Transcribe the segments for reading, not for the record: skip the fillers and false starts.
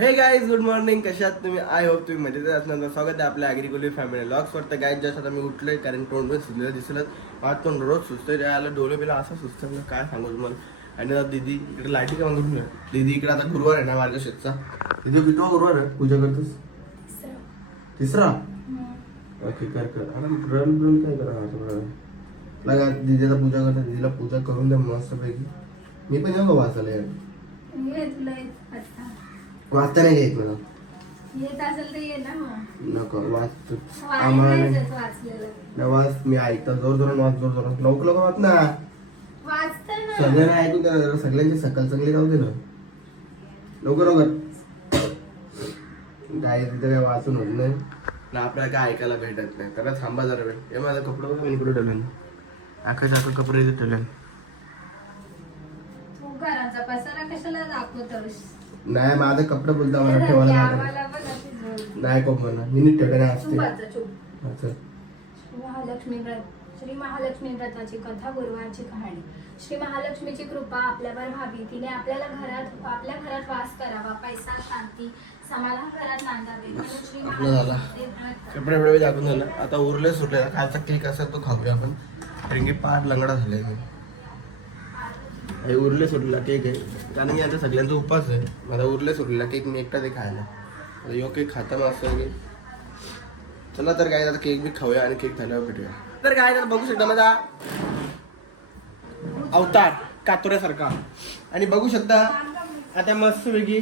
हे guys good morning. कशात तुम्ही? आय होप तुम्ही मजेत असणार. स्वागत आहे आपल्या ॲग्रिकल्चर फॅमिली व्लॉग्स वर. तर गाईज जस्ट आता मी उठलोय कारण तोंड सुजलेलं दिसलं. आज तोंड रोज सुचतंय, त्याला डोळे बिला असं सुचतं ना काय सांगू तुम्हाला. आणि आता दीदी इकडे लाईटी का मागून दीदी इकडे आता गुरुवार आहे ना मार्गशीर्षचा. दीदी किती गुरुवार आहे पूजा करतोस? तिसरा. ओके कर रन काय करा लगा दीदी आता पूजा करता. दीदीला पूजा करून द्या मस्त पैकी. मी पण येऊ का वाचायला यार? वाचता नाही येत मला. येत असेल तर ये ना मग. नको वाच आम्हाला वाच. मी ऐकतो जोर जोरात वाच, जोर जोरात लवकर वाच ना. वाचतं ना सगळ्यांना ऐकून द्या, सगळ्यांची सकाळ चांगली राहू दे ना. लवकर लवकर काय तिथे काय वाचून होत नाही ना, आपल्याला काय ऐकायला भेटत नाही. तर थांबा जरा वेळ. हे माझा कपडा बघा मी इकडे ठेवले. आकाश कपडे इथे ठेवले. तू घराचा पसारा कशाला दाखवतोस? नाही माझा कपडा बोलता मला ठेवायला लागेल. नाही कोण म्हणा मी नीट ठेवले नाही असते. श्री महालक्ष्मी व्रताची कथा, गुरुवारची कहाणी. श्री महालक्ष्मीची कृपा आपल्यावर व्हावी, तिने आपल्या घरात वास करावा, पैसा शांती समाधान घरात नांदावे. आपलं झाला कपडे बिडे दाखवून झालं. आता उरले सुटले. खायचा केक असेल तो खाऊया आपण, कारण की पाठ लंगडा झालाय. हे उरले सुटलेला केक आहे कारण की आता सगळ्यांचा उपास आहे. माझा उरले सुटलेला केक मी एकटा ते खायला. आता यो केक खाता असं की चला तर काय आता केक बी खाऊया आणि केक झाल्यावर भेटूया. तर काय आता बघू शकता माझा अवतार कातोऱ्यासारखा. आणि बघू शकता आता मस्त वेगळी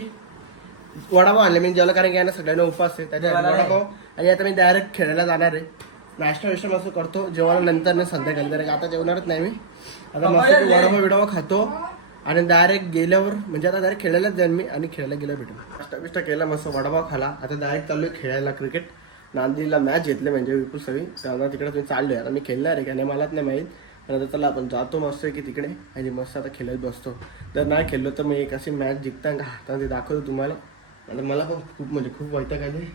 वडापाव आणले मी जेवला, कारण की यांना सगळ्यांना उपास आहे त्याच्या वडापाव. आणि आता मी डायरेक्ट खेळायला जाणार आहे. नाश्ता विष्टा मस्त करतो जेवणाला नंतर नाही संध्याकाळी, कारण आता जेवणारच नाही मी. आता मस्त वडापाव बिडावा खातो आणि डायरेक्ट गेल्यावर म्हणजे आता डायरेक्ट खेळायलाच जाईन मी. आणि खेळायला गेल्यावर भेटू. नाश्ता बिष्टा केला, मस्त वडापाव खाला. आता डायरेक्ट चाललोय खेळायला क्रिकेट. नांदीला मॅच घेतले म्हणजे विपुल सगळी, त्यामुळे तिकडे तुम्ही चाललोय. आता मी खेळणार आहे का नाही मलाच नाही माहीत, पण आता चला आपण जातो मस्त की तिकडे आणि मस्त आता खेळत बसतो. जर नाही खेळलो तर मी एक अशी मॅच जिंकता का हाताने ते दाखवतो तुम्हाला. आणि मला पण खूप म्हणजे खूप वैताग आले,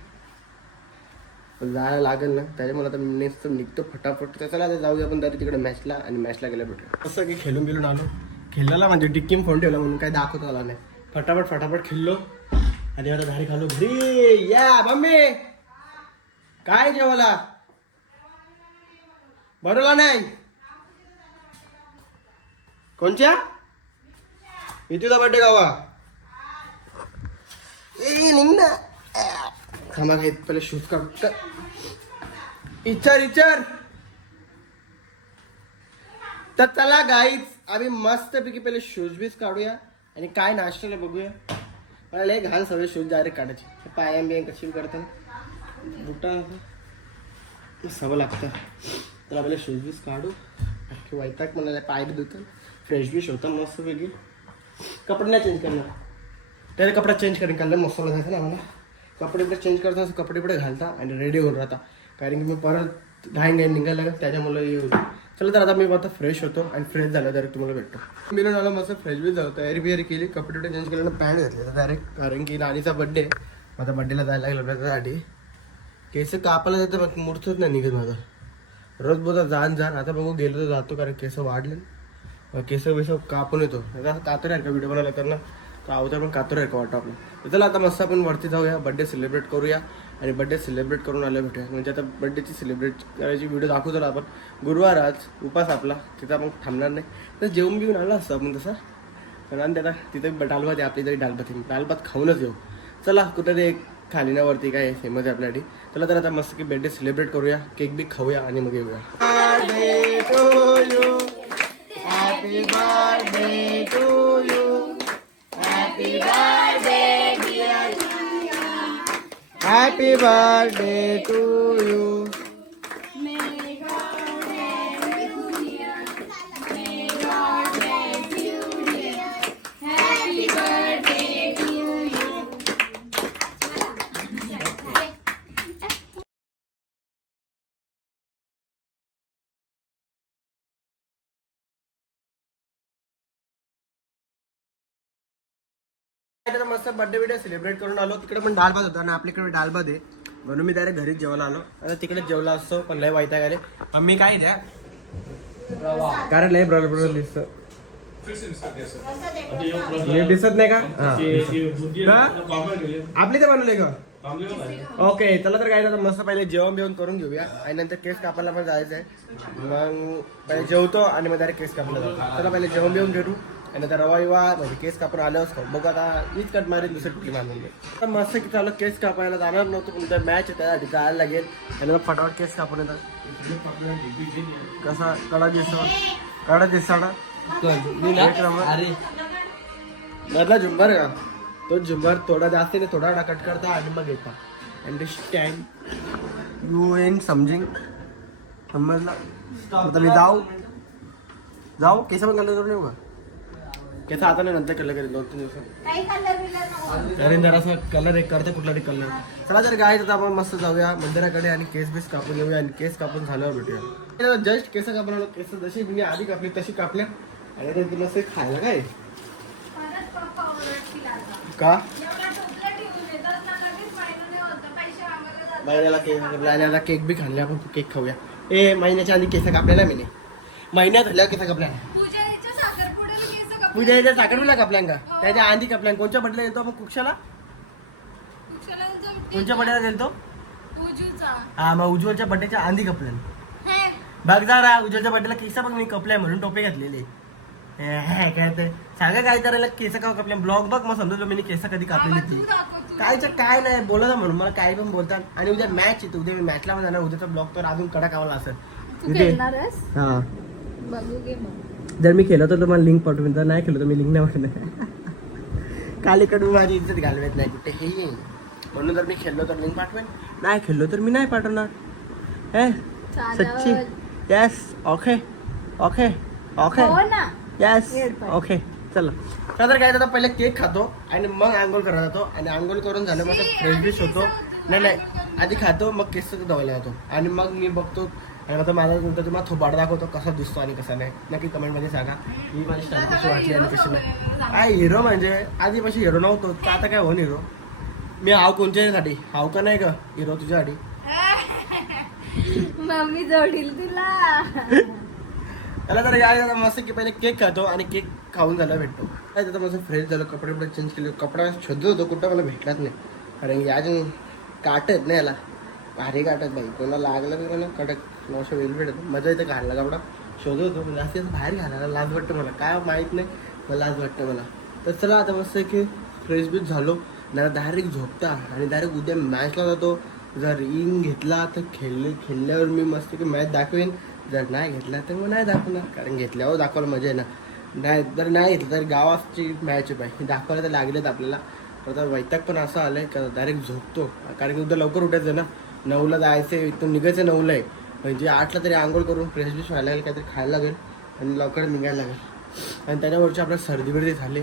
जायला लागेल ना त्याच्यामुळे आता मी नेक्स्ट निघतो फटाफट. तर चला आता जाऊया आपण तरी तिकडे मॅचला. आणि मॅचला गेल्या भेटूया. असं की खेळून गेलो आलो. खेळायला म्हणजे टिक्कीम फोन ठेवला म्हणून काय दाखवतो आला नाही. फटाफट खेळलो आणि आता धारी खालो घरी. या मम्मी काय जेवाला बरोला नाही कोणच्या इथूचा बड्डे गावा निघ ना. थांबा घेत पहिले शूज काढ. इचर तर चला गाईज आम्ही मस्त पैकी पहिले शूज बीज काढूया आणि काय नाश्त्याला बघूया. मला लय घाल सगळे शूज डायरेक्ट काढायचे. पायां बियां कशी करतात बुटा सवय लागतं. तर आपल्याला शूज बीज काढू. अख्खी वैताग मला पाय बी धुतं, फ्रेश बीश होतं मस्त पैकी. कपडे नाही चेंज करणार, त्याने कपडा चेंज करेन. कारण मसाला जायचं ना मला. कपडे इकडे चेंज करता कपडे पुढे घालता आणि रेडी होऊन राहता, कारण की मी परत घाई निघायला त्याच्यामुळे येऊ. चला तर आता मी आता फ्रेश होतो आणि फ्रेश झालं डायरेक्ट तुम्हाला भेटतो. मी झालं मस्त फ्रेश बी झालं, तयारी बियारी केली, कपडे बिडे चेंज केले, पॅन्ट घातली डायरेक्ट. कारण की नानीचा बड्डे, माझा बड्डेला जायला लागलं त्याच्यासाठी. केस कापायला जातं मग मूर्तच नाही निघत माझा. रोज बोलता जाण आता बघू गेलो तर जातो, कारण केस वाढले. केस बिस कापून येतो. आता कातर आहे का व्हिडिओ बनायला करणं तर अवतार पण कातर आहे का वाटतं आपलं. चला आता मस्त आपण वरती जाऊया, बड्डे सेलिब्रेट करूया. आणि बड्डे सेलिब्रेट करून आलं भेटूया. म्हणजे आता बड्डेची सेलिब्रेट करायची व्हिडिओ दाखवतो ना आपण. गुरुवार आज उपास आपला, तिथं आपण थांबणार नाही. तर जेवून घेऊन आलं असतं आपण तसं. कारण आता तिथे डालभात आहे आपली, तरी डालभात खाऊनच येऊ. चला कुठं ते खालीनावरती काय फेमस आहे आपल्यासाठी. चला तर आता मस्त की बड्डे सेलिब्रेट करूया, केक बी खाऊया आणि मग येऊया. Happy birthday to you. Happy birthday dear Julia. Happy birthday to you. May God bless you dear. May God bless you dear. Happy birthday to you. मस्त बर्थडे बिडे सेलिब्रेट करून आलो. तिकडे पण डाळ भात होता आणि आपल्याकडे डाळ भात आहे, म्हणून मी डायरेक्ट घरीच जेवायला आलो. आता तिकडे जेवला असतो पण लय वैताग आले. मम्मी काय द्या कारण लय ब्रॉल दिसतं. हे दिसत नाही का आपली ते बनवले का ओके चला तर काय आता मस्त पहिले जेवण बिवण करून घेऊया आणि नंतर केस कापायला पण जायचं आहे मग पहिले जेवतो आणि मग डायरेक्ट केस कापायला जातो चला पहिले जेवण बिवून घेऊ आणि नंतर रवा विवा म्हणजे केस कापून आल्यावर खाऊ बघू आता हीच कट मारेल दुसरी कुठली मारून आता मस्त की चालू केस कापायला जाणार नव्हतं पण उद्या मॅच आहे त्यासाठी जायला लागेल आणि मग फटाफट केस कापून येतात कसा कडा दिसतो ना मधला झुंबर का तो झुंबर थोडा जास्त नाही थोडा कट करता आणि मग येता अंडरस्टँड यू एन समजिंग समजला आता मी जाऊ केस पण कलर करून येऊ का केस आता नाही नंतर कलर करेल 2-3 दिवसात तरी जरासा कलर एक करता कुठला तरी कलर चला जर गाय तर आपण मस्त जाऊया मंदिराकडे आणि केस बीस कापून येऊया आणि केस कापून झाल्यावर भेटूया जस्ट केस कापून केस जशी मी आधी कापली तशी कापल्या आणि आता तुला ते खायला काय का महिन्याला केक आणि आता केक बी खाल्ले आपण केक खाऊया ए महिन्याच्या आधी केस कापलेला मी महिन्यात झाल्या केस कापल्या पूजेच्या साखरपुड्याला कापल्या का त्याच्या आधी कापल्या कोणत्या बड्डेला गेलतो आपण कुक्षाला कोणत्या बड्डेला गेलतो हा मग उज्ज्वलच्या बड्डेच्या आधी कपल्या बघ जरा उज्ज्वलच्या बड्डेला केसा बघ मी कपल्या म्हणून टोपे घातलेले काय ते सांगा काय करायला केस का कपल्या ब्लॉग बघ मग समजलो मी केस कधी कापलेली ती काय नाही बोलत म्हणून मला काय पण बोलतात आणि उद्या मॅच येतो उद्या मी मॅचला पण जाणार उद्याचा ब्लॉग तर अजून कडा कावला असेल हा जर मी खेळलो तर तुम्हाला लिंक पाठवेन जर नाही खेळलो तर मी लिंक नाही पाठवेन कालीकडून माझी इज्जत घालवत नाही कुठेही म्हणून जर मी खेळलो तर लिंक पाठवेन नाही खेळलो तर मी नाही पाठवणार हे सच्ची yes okay okay okay yes okay चला तर काय आता पहिले केक खातो आणि मग आंघोळ करायला जातो आणि आंघोळ करून झालं मग फ्रेश डिश होतो नाही आधी खातो मग केस धुवायला जातो आणि मग मी बघतो आणि आता माझा नंतर तुम्हाला थोबाड दाखवतो कसा दिसतो आणि कसा नाही नक्की कमेंटमध्ये सांगा ही माझी स्टाईल कशी वाटली आणि कशी नाही काय हिरो म्हणजे आधीपाशी हिरो नव्हतो तर आता काय होऊन हिरो मी हाव कोणच्यासाठी हाव का नाही का हिरो तुझ्यासाठी मम्मी जोडील तुला त्याला तर काय मस्त की पहिले केक खातो आणि केक खाऊन झाला भेटतो काय त्याचा मस्त फ्रेश झालं कपडे चेंज केले कपडा शोधत होतो कुठं मला भेटलाच नाही कारण अजून काटत नाही याला भारी काटत बाई कोणाला लागलं की कोणा कडक नऊशे वेल भेटत मजा येते घालला कपडा शोधत होतो जास्त बाहेर घालायला लाज वाटतं मला काय माहीत नाही मला लाज वाटतं मला तर चला आता मस्त की फ्रेश बीच झालो नाही डायरेक्ट झोपता आणि डायरेक्ट उद्या मॅचला जातो जर रिंग घेतला तर खेळल्यावर मी मस्त की मॅच दाखवेन जर नाही घेतला तर मग नाही दाखवणार कारण घेतल्यावर दाखवायला मजा आहे ना नाही जर नाही घेतलं तर गावाची मॅच आहे पाहिजे दाखवायला तर लागलेत आपल्याला आता वैताग पण असं आलं आहे का डायरेक्ट झोपतो कारण की उद्या लवकर उठायचं ना 9ला जायचं आहे इथून निघायचं 9ला आहे म्हणजे 8ला तरी आंघोळ करून फ्रेश बिश व्हायला लागेल काहीतरी खायला लागेल आणि लवकर निघायला लागेल आणि त्याच्यावरची आपल्या सर्दी बिर्दी झाली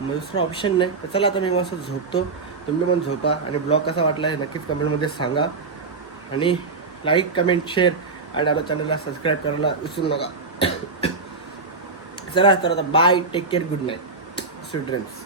मग दुसरं ऑप्शन नाही तर चला आता मी मस्त झोपतो तुम्ही पण झोपा आणि ब्लॉग कसा वाटला आहे नक्कीच कमेंटमध्ये सांगा आणि लाईक कमेंट शेअर आणि आपल्या चॅनलला सबस्क्राईब करायला विसरू नका चला तर आता bye take care good night sweet dreams